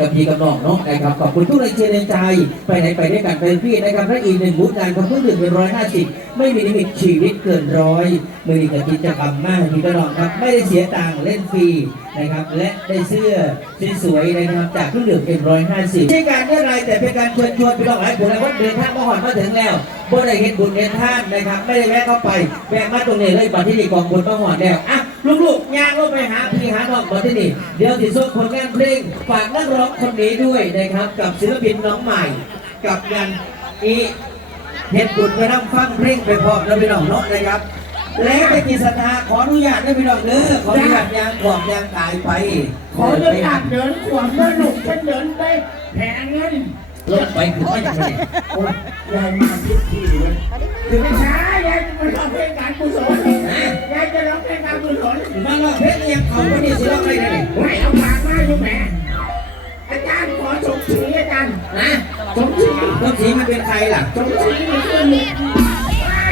กับพี่กับน้องเนาะนะครับขอบคุณทุกแรงเชียร์แรงใจ ไปไหนไปด้วยกันเป็นพี่นะครับและอีกหนึ่งบูธงานของผู้ดื่มเป็นร้อยห้าสิบไม่มีลิมิตชีวิตเกินร้อยมือนี้กับกิจกรรมมากพี่กับน้องครับ ไม่ได้เสียตังค์เล่นฟรีนะครับ และได้เสื้อสวยๆนะครับจากผู้ดื่มเป็นร้อยห้าสิบไม่ใช่การได้ไรแต่เป็นการชวนชวนพี่น้องหลายคนนะครับเดินทางมาหอดมาถึงแล้วบ่ได้เห็นบุญเห็นท่านนะครับ ไม่ได้แวะเข้าไปแวะมาตรงนี้เลยบัตรที่นี่กองบุญมาหอดแล้วอะ ลูกๆย่างลงไปหาพี่หาน้องบัตรที่นี่เดี๋ยวติดส่งผลงานเพลงฝากนักร้องคนนี้ด้วยนะครับ กับศิลปินน้องใหม่ กับงานนี้เฮ็ดบุญไปนั่งฟังเพลงไปพร้อมแล้วพี่น้องเนาะนะครับ และไปกินสตาขออนุญาตได้พี่น้องเด้อขออนุญาตยางขอบยางตายไปขอเดินทางเดินขวางเดินหนุกฉันเดินไปแผงเงินลงไปคือว่าอย่างไรโอ้ยยายมาพิธีเลยถึงไม่ช้ายายจะมาร้องเพลงการกุศล ยายจะร้องเพลงการกุศลมาลองเพลงยังเขาคนนี้สิร้องได้เลยไม่เอาปากมาอยู่แหมอาจารย์ขอชมชีอาจารย์นะชมชีต้นสีมันเป็นใครล่ะชมชีนี่คือหนึ่งไม่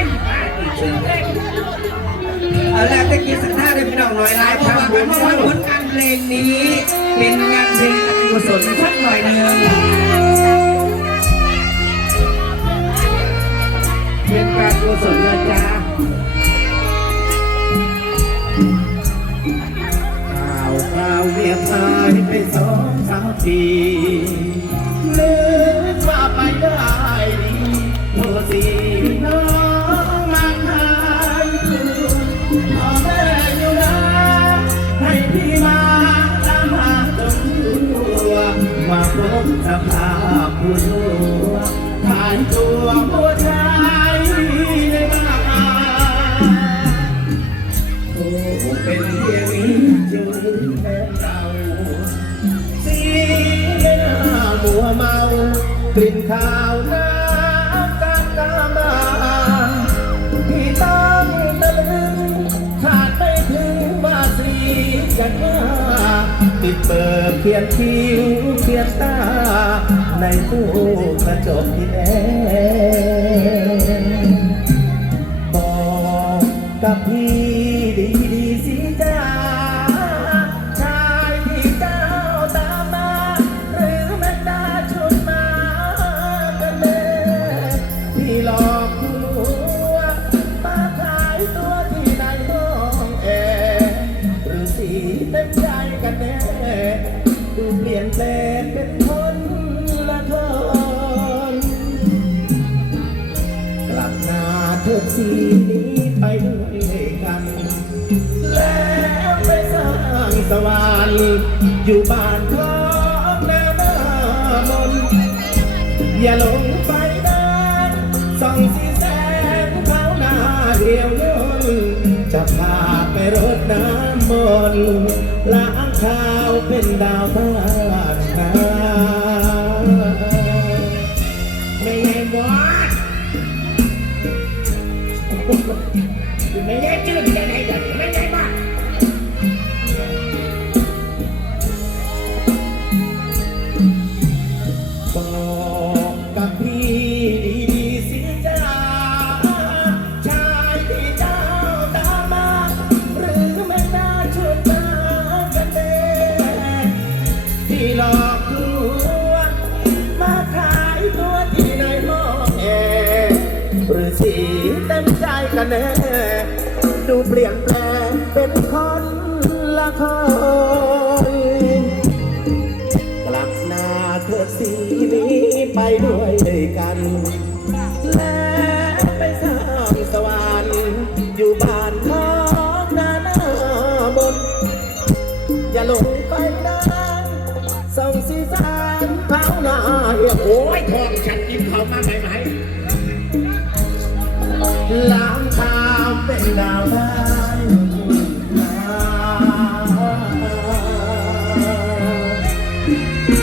ไม่ชื่อเล่นเอาล่ะตะกี้สักท่าได้พี่น้องหน่อยลายเพราะว่าการว่าผลงานเพลงนี้ เป็นงานเพลงการกุศลสักหน่อยหนึงเป็นการกุศลนะจ๊ะายไปสองสามปีลืมว่าไปได้ดีโทษสีน้องมันหายพ่อแม่อยู่นะให้พี่มาตามหาจนตัวมาพบสภาพผู้ชัวผ่านตัวผู้ชาย ข้าวน้ำกางกามาที่ต้องตะลึงขาดไม่ถึงมาสีกันมาติดเปิดเขียนคิ้วเขียนตา ในตู้กระจกที่แดงบอกกับพี่ สีนี้ไปด้วยกัน แล้วไปสร้างสวรรค์อยู่บ้านของแนวหน้ามนอย่าหลงไปนส่องสีแสงเขาหน้าเดียวยนจะพาไปรดน้ำมนต์ล้างข้าวเป็นดาวพานาไม่ เต็มใจกันแน่ดูเปลี่ยนแปลงเป็นคนละคนกลับหน้าเธอสีนี้ไปด้วยกัน แล้วไปสร้างสวรรค์อยู่บ้านของนาหน้าบน อย่าหลงไปนะส่งสีสานเผาหน้าเหี่ยวโอ้ยทองฉันกินเขาวมาไหมไหม ล้างข้าวเป็นดาวได้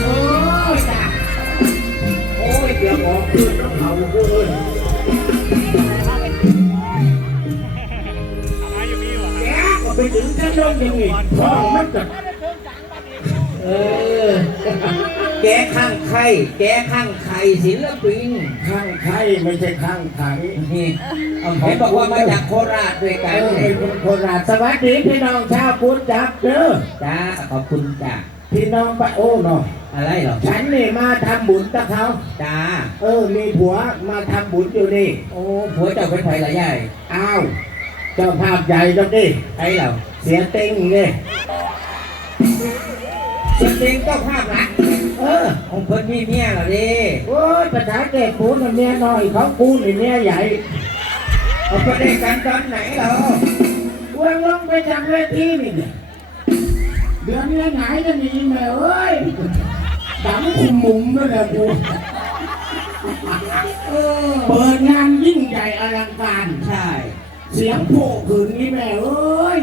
โอ้ยจ้ะโอ้ยเดี๋ยวบอกคืนต้องเขาเกินแกก็ไปถึงจะลงยังไงทองมันจะเออ แกข้างใครแกข้างใครศิลปินข้างไข่ไม่ใช่ข้างไข่นี่เอาเห็นบอกว่ามาจากโคราชด้วยเอกันอเป็นคนโคราชสวัสดีพี่น้องชาวพุทธจับเด้อจ้าขอบคุณจ้าพี่น้องไปโอ้เนาะอะไรเหรอฉันนี่มาทำบุญตะเขาจ้าเออ มีผัวมาทำบุญอยู่นี่โอ้ผัวเจ้าเป็นไผ่ละยายอ้าวเจ้าภาพใหญ่จังดิไผ่เหรอเสียเต็งเนี่ยเสียงเพลงเจ้าภาพละ เออของเพิ่นมีเมียเหรอดิโอ้ยภาษาเก็บปูนเมียน้อยเขากูนี่เมียใหญ่เอาไปได้กันตอนไหนเหรอวางลงไปจากเวทีนี่เนี่ยเดือนนี้ไหนจะมีแม่เอ้ยดำคุมมุมด้วยแหละกูเออเปิดงานยิ่งใหญ่อลังการ ใช่ เสียงผู้คืนนี้แม่เอ้ย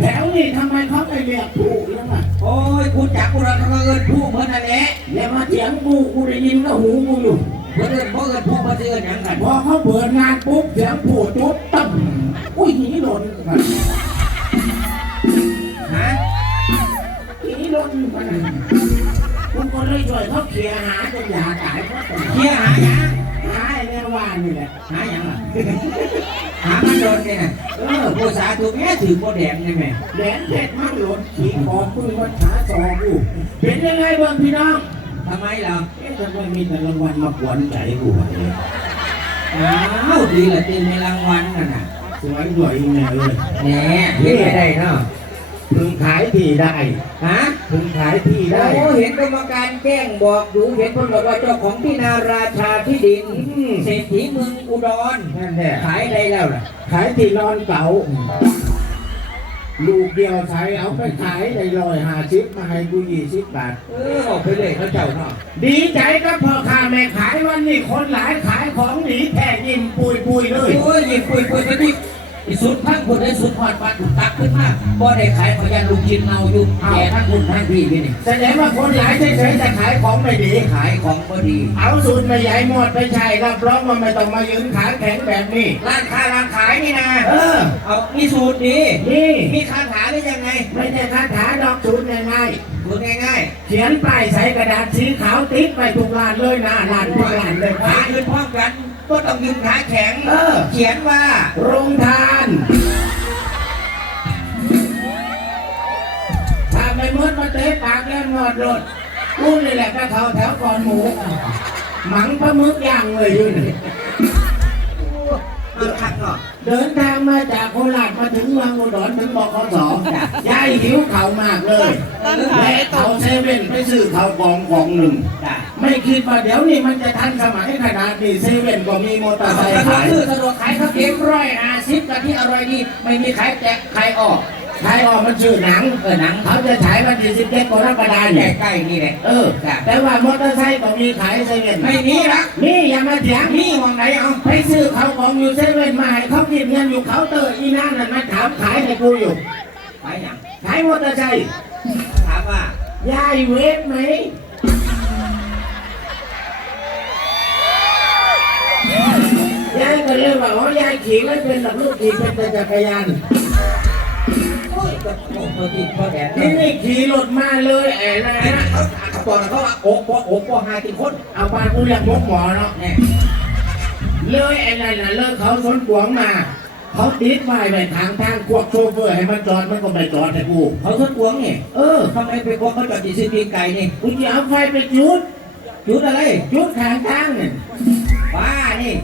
แถวนี่ทำไมเขาไปเรียกผู้ยังไงโอ้ยกูจักกูเราเขาเอินผู้เพิ่นนั่นแหละอย่ามาเถียงกูกูได้ยินก็หูกูอยู่เพิ่นเอินบ่เอินผู้เพิ่นสิเอินหยังกันพอเขาเปิดงานปุ๊บเสียงผู้จุ๊บตั้มอุ้ยหนีโดนกันฮะหนีโดนกันคุณก็เลยช่วยเขาเคลียร์หาจนยาตายเพราะแต่เฮียหาหยัง หาไอ้แม่ว่านนี่แหละหาหยังล่ะหามันโดนนี่น่ะเอเอออผู้สาถูกแม่ถือโบแดงนี่แม่แหลนเพชรมันหล่นขี่คอปืนวัดขาซองอยู่เป็นยังไงบ้างพี่น้องทำไมล่ะเอ๊ะทำไมมีแต่รางวัลมาขวนใจกูวะเนี่ยอ้าวดีละตีมีรางวัลน่ะน่ะสวยสวยแม่เลยแหน่เห็นไม่ได้เนาะ พึงขายที่ได้ฮะพึงขายที่ได้ โอ้เห็นกรรมการแจ้งบอกอยู่เห็นคนบอกว่าเจ้าของที่นาราชาที่ดินอืม เศรษฐีเมืองอุดรนั่นแหละขายได้แล้วล่ะขายที่นอนเก่าลูกเดียวใช้เอาไปขายในร้อยห้าสิบมาให้กูยี่สิบบาท เออออกไปเลยเขาเจ้าเนาะดีใจก็พอค้าแม่ขายวันนี้คนหลายขายของหนีแค่ยิ้มปุยปุยๆเลย โอ้ยหยิบปุยปุยไป ที่อีสุดทั้งคนได้สุดพอดปัดถูกตักขึ้นมาบ่ได้ขายขอยันลูกจินเนาอยู่แก่ทั้งคุณทั้งพี่พี่นี่แสดงว่าคนหลายเฉยๆจะขายของไม่ดี ขายของก็ดี เอาสูตรมาใหญ่หมดไปใช่รับรองว่าไม่ต้องมายืนขาแข็งแบบนี้ร้านค้าร้านขายนี่นะเออเอามีสูตรดีนี่มีคาถาได้ยังไง ไม่ใช่คาถาดอกสูตรง่ายสูตรง่ายๆเขียนป้ายใส่กระดาษสีขาวติดไปทุกร้านเลยนะร้านทุกร้านเลยๆครัขาบยืนพร้อมกันก็ต้องยืนขาแข็งเออเขียนว่าโรงท แล้วงอดรถกูนี่แหละก็เขาแถวก่อนหมูหมังปลาหมึกย่างเลยอยู่นี่เอาคักเนาะเดินทางมาจากโคราชมาถึงเมืองอุดรถึงบกสยายหิวเขาวมากเลยและเขาเซเว่นไปซื้อเขาวกองกองหนึ่งจ้ะไม่คิดว่าเดี๋ยวนี้มันจะทันสมัยขนาดนี้เซเว่นก็มีมอเตอร์ไซสะค์ดวกขายซื้อสะดวกขายครับเก็บร้อยอาซิปกะที่อร่อยดี ไม่มีขายแจกขายออก ขายออกมันชื่อหนังเออหนังเขาจะฉายวันที่สิบเจ็ดกรกฎาคมใเนี่ยกล้ๆนี่แหละเออ แต่ว่ามอเตอร์ไซค์ก็มีขายเซเว่นไม่มีละนี่อย่ามาเถียงมีมองไหนเอาไปซื้อเขาของอยู่เซเว่นมาให้เขาคิดเงินอยู่เคาน์เตอร์อีนั่นน่ะมาถามขายให้กูอยู่ขายหยังขายมอเตอร์ไซค์ถามว่ายายเวฟไหมยายก็เลยว่าอ๋อยายขี่ไม่เป็นหรอกลูกขี่เป็นแต่จักรยาน ทีนี่ขี่รถมาเลยไอ้นะไอ้นั่นเขาเขาบอกเขาว่าโอ๊กโอ๊กโอ๊กโอ๊กหากินคนเอาปานกูเรียกพวกหมอเนาะเนี่ยเลยไอ้นั่นน่ะเลิกเขาสนกวงมาเขาติดไว้ไปทางทางพวกโชเฟอร์ให้มันจอดมันก็ไม่จอดให้กูเขาทดกวงนี่เออทำไมไปกวงเขาจอดที่ซื้อปีไก่นี่กูจะเอาไฟไปจุดจุดอะไรจุดทางทางเนี่ยบ้านี่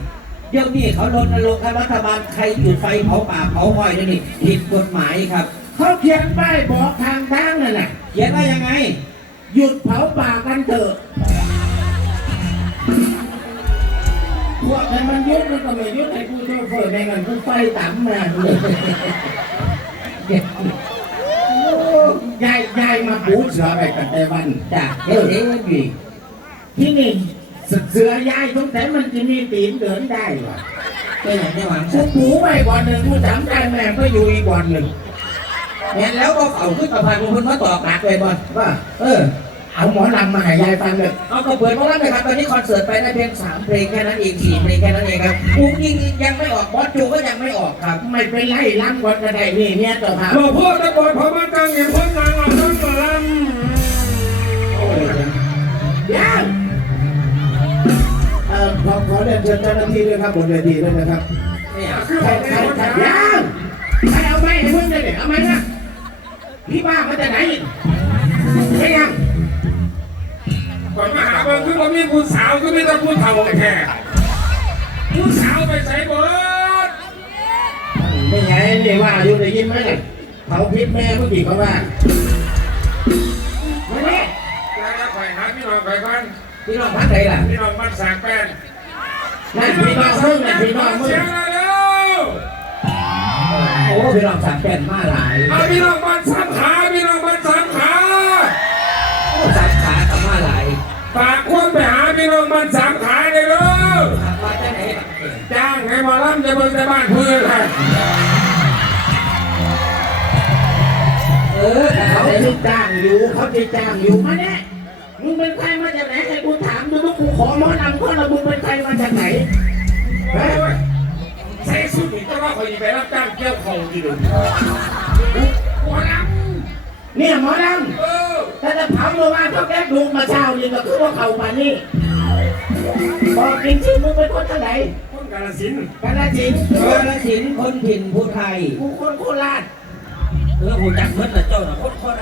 เดี๋ยวนี้เขาลดนรงค์ครับรัฐบาลใครจุดไฟเผาป่าเผาห้อยนี่นี่ผิดกฎหมายครับ เขาเขียนป้ายบอกทางทางนั่นน่ะ เขียนว่ายังไง หยุดเผาป่ากันเถอะพวกให้มันยุดมันก็ไม่ยุดให้กูโชเฟอร์ในเงินกูไฟต่ำมาเลยยายยายมาปูเสือไปกันแต่วันจ้ะเดี๋ยวเดี๋ยวอยู่ที่นี่เสือยายสงสัยมันจะมีตีนเดินได้วะไปไหนได้หวังกูปูไปก่อนหนึ่งกูจำได้แม่ก็อยู่อีกก่อนหนึ่ง เห็นแล้วก็เอาขึ้นประพันธ์คุณมาตอกหนักเลยบอลว่า เออ เอาหมอลำมาให้ยายฟังเลยเอาก็เปิดมาแล้วนะครับตอนนี้คอนเสิร์ตไปได้เพียงสามเพลงแค่นั้นเองสี่เพลงแค่นั้นเองครับอุ้งยิงยังไม่ออกบอสจูก็ยังไม่ออกครับ ไม่ไปไล่ล้ำก่อนก็ได้นี่เนี่ยตัวพาหลวงพ่อตะโกนพอมันกลางเห็นพ้นนางหลับทั้งหมดลยังเอ่อขอขอเรียนเชิญเจ้าหน้าที่ด้วยครับบนเวทีด้วยนะครับไม่เอาใครใครใครยังใครเอาไม้ให้มึงเลยเนี่ยเอาไม้นะ พี่บ้ามาจากไหนเฮียงก่อนมาหาเบิ่งคือว่ามีผู้สาวคือมีแต่ผู้เฒ่าแค่ผู้สาวไปใส่เบิดไม่ไงนี่ว่าอยู่ได้ยินไหมเนี่ยเผาพิษแม่เมื่อกี้เขาว่าไม่แน่แล้วก็ไปหาพี่น้องไปก่อนพี่น้องพักไหนล่ะพี่น้องบ้านสางแป้นนั่นพี่น้องมึงนั่นพี่น้องมึเสียงง อะไรแล้วโอ้พี่น้องสามแก่นมาหลายเอาพี่น้องบ้านสามขาพี่น้องบ้านสามขาโอ้สามขากับมาหลายฝากคนไปหาพี่น้องบ้านสามขาเลยเด้อมาจากไหนล่ะจ้างให้หมอลำจะเบิ่งแต่บ้านเพื่อนค่ะเออแต่เขาเขาได้จะจ้างอยู่เขาจะจ้างอยู่มาแน่มึงเป็นใครมาจากไหนให้กูถามดูว่ากูขอหมอนำคนละมึงเป็นใครมาจากไหน อยไปรับจ้างเกี่ยวของดีดูหมอลเนี่ยหมอดำเออำถ้าจะเผาเมื่อวานเขาแก้ดูมาเช้านี่ก็คือว่าเขามานี่บอกจริงๆมึงเป็นคนที่ไหนคนกาลสินธุ์กาลสินธุ์กาลสินธุ์คนถิ่นผู้ไทยกูคนโคราช เออหูจักเมื่อละเจ้าน่ะคนโค